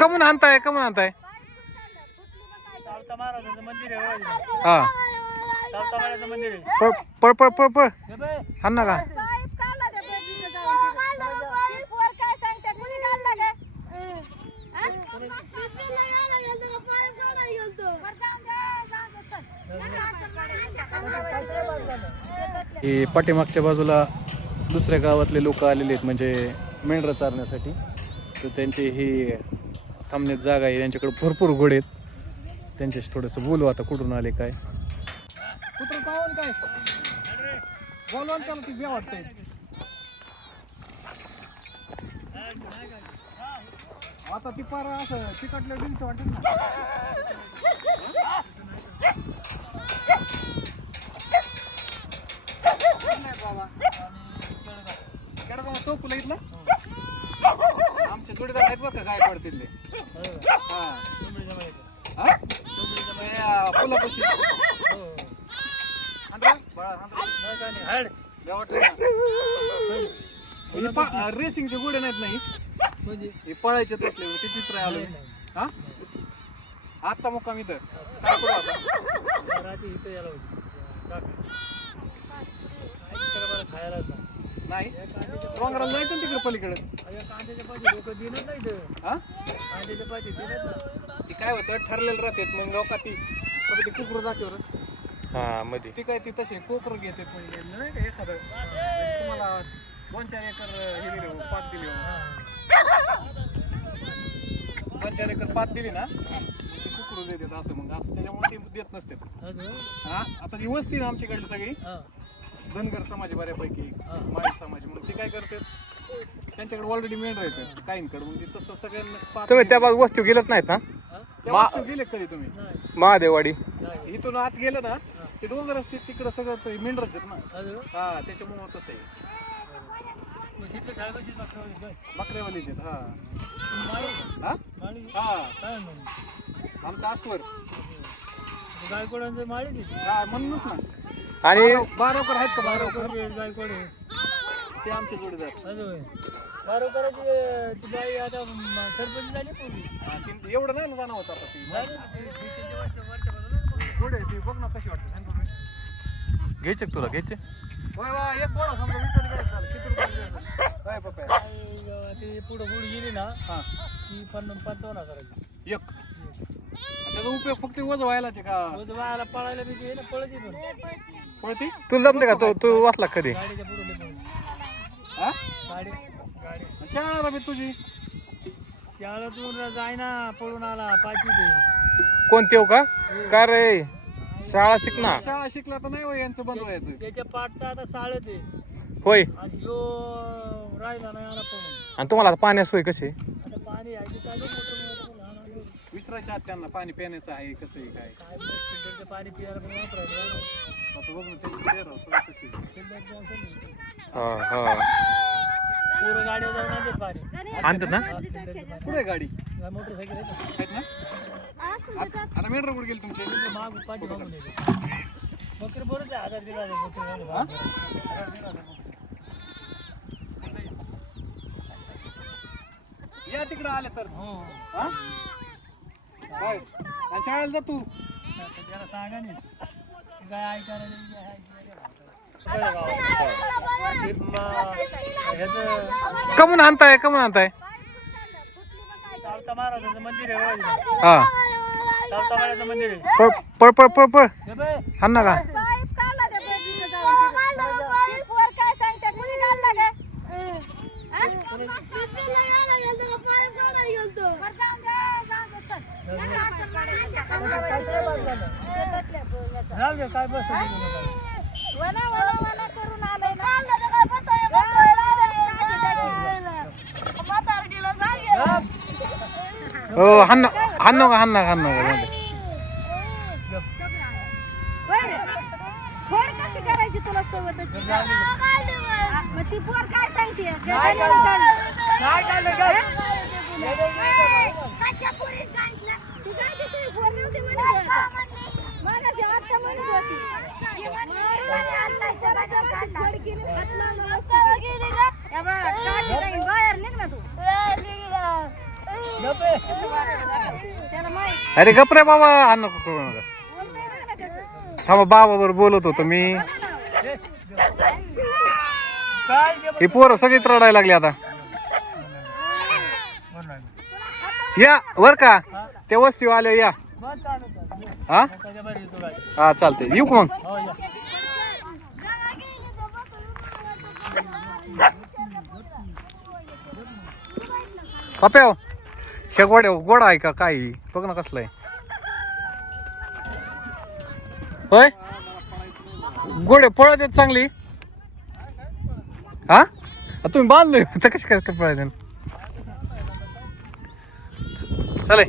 कमून आणताय कमून आणताय. हा. पळ पळ पळ पळ पळ. हे ना का पाठीमागच्या बाजूला दुसऱ्या गावातले लोक आलेले आहेत म्हणजे मेंढरं चारण्यासाठी. तर त्यांची ही थांबण्यात जागा आहे त्यांच्याकडे भरपूर घोडे आहेत. त्यांच्याशी थोडंसं बोलू आता कुठून आले काय? कुठून काय? बोलवून आता ती पारा असं वाटेल ना केडगाव जोडीदार आहेत बरं का काय पडतील ते. हा. फुलापाशी. रेसिंगचे गोडे नाहीत नाही म्हणजे हे पळायचे तसले ते चित्र आलो. हा? आजचा मुक्काम इथं. काय करू आता? रात्री इथं यायला होती. नाही. डोंगराला जायचं ना तिकडे पलीकडे लोक. हा. ती काय होतं ठरलेलं राहतात मग गाव का ती आता ती कुकर जातीवर हा मध्ये ती काय ती तशी कोकर घेते पण ते नाही का एखादं म्हणजे तुम्हाला दोन चार एकर हे दिले हो, पात दिली हो. दोन चार एकर पात दिली ना मग ती कुकर देतात असं मग असं त्याच्यामुळे ती देत नसते? हा आता जी वस्ती ना आमच्याकडली सगळी हा. धनगर समाज आहे बऱ्यापैकी. माळी समाज मग ते काय करतात त्यांच्याकडे ऑलरेडी मेंढर येतात काहींकडे ते तसं सगळ्यांना पात तुम्ही त्या बाजू वस्तू गेलत नाहीत ना हा? गेले कधी तुम्ही नाही. इथून आत गेलं ना ते डोंगर असते तिकडं सगळं मेंढरच आहेत ना अजून? हा त्याच्यामुळे तसं आहे मग काय? बकऱ्यावालीचे आहेत, हा माळी? हा माळी? हा काय म्हणून? आमचा आसवर गायकवाडांचं माळीच आहे. हा म्हणूनच ना आणि बारावकर आहेत का? बारावकर खरं गायकवाड आहे. ते आमचे जोडीदार. अजून. बारोकराची अं, ती बाई आता म, सरपंच झाली. हा, ती- एवढं नाही ना जाणं होतं आता ती. बघ ना कशी वाटते. सांग बरं. घ्यायचे का तुला? घ्यायचे? होय वा एक समजा विकत घ्यायचं झालं. किती रुपये घ्यायचं काय पप्पा. काय, अं, ती पुढं पुढे गेली ना हा. ती पन्नास पंचावन्न हजाराची. एक. त्याचा उपयोग फक्त वज व्हायलाच आहे का? पळायला बी ते पळत येतो पळती? तुला जमते का? तू तू वाचला का कधी? गाडीच्या पुढे. हा? गाडी. गाडी शाळा बी तुझी? पळून आला पाचवी ते. कोणते हो का? का रे? शाळा शिक ना शाळा शिकला तर नाही हो यांचं बंद व्हायचं. त्याच्या पाठचा आता साळत आहे होय. आणि ह्यो राहिला नाही आला पळून. आणि तुम्हाला आता पाण्याची सोय कशी पाणी आहे की चालू मोठं मोठं लहान आत त्यांना पाणी पिण्याचं आहे कसं आहे काय? काय बरं, फिल्टरचं पाणी पियाला पण आता बघ ना त्याची पेर सगळं कशी आहे. फिल्टरचं असं नाही. हा हा. पोरं गाड्या जाऊन आणतात पाणी. आणतात ना. कुठे गाडी? काय मोटरसायकल आहे का? आहेत ना? आत- आता मेट्रो कुठे गेली तुमचे? ते मागून पाठी मागून येते बकरी बरोबर आहे हजार दिला आहे बकरी झाली हा? हजार दिला आहे. बकरी. या तिकडे आले तर. हो. हा? काय आणि शाळेला जा तू त्याला सांगा नाही ते काय ऐकायला नाही, काय ऐकायला नाही. कमून आणताय कमून आणताय महाराजांचं मंदिर आहे. हा महाराजांचं मंदिर आहे पळ पळ पळ पळ पळ हे. हाण ना का पाईप काढला त्या पेटीचं जाऊन तिथं. वर काय सांगतात? कुणी काढला काय? हा? वर जाऊन द्या, जाऊन द्या, चल. ते तसल्या बोलण्याचं. राहू दे, काय बस वना वना वना करून आलंय ना. हो हाण ना हाण नका हाण नका हाण नका जाऊ दे. वर. फोड कशी करायची तुला सोबत? असते? मग ती पोर काय सांगते? काय काढलं काय तू. अरे गप रे बाबा अन्न करू नका. थांबा बाबा बरोबर बोलत होतो मी. हे ही पोरं सगळीच रडायला लागली आता. या वर का? ते वस्ती आल्या या. हा. हा चालते येऊ का मग हो या पप्या हे गोड्या गोडा आहे का काय बघ ना कसलं आहे होय गोडे पळत आहेत चांगली हा तुम्ही बांधलोय तर कशी काय पळत चले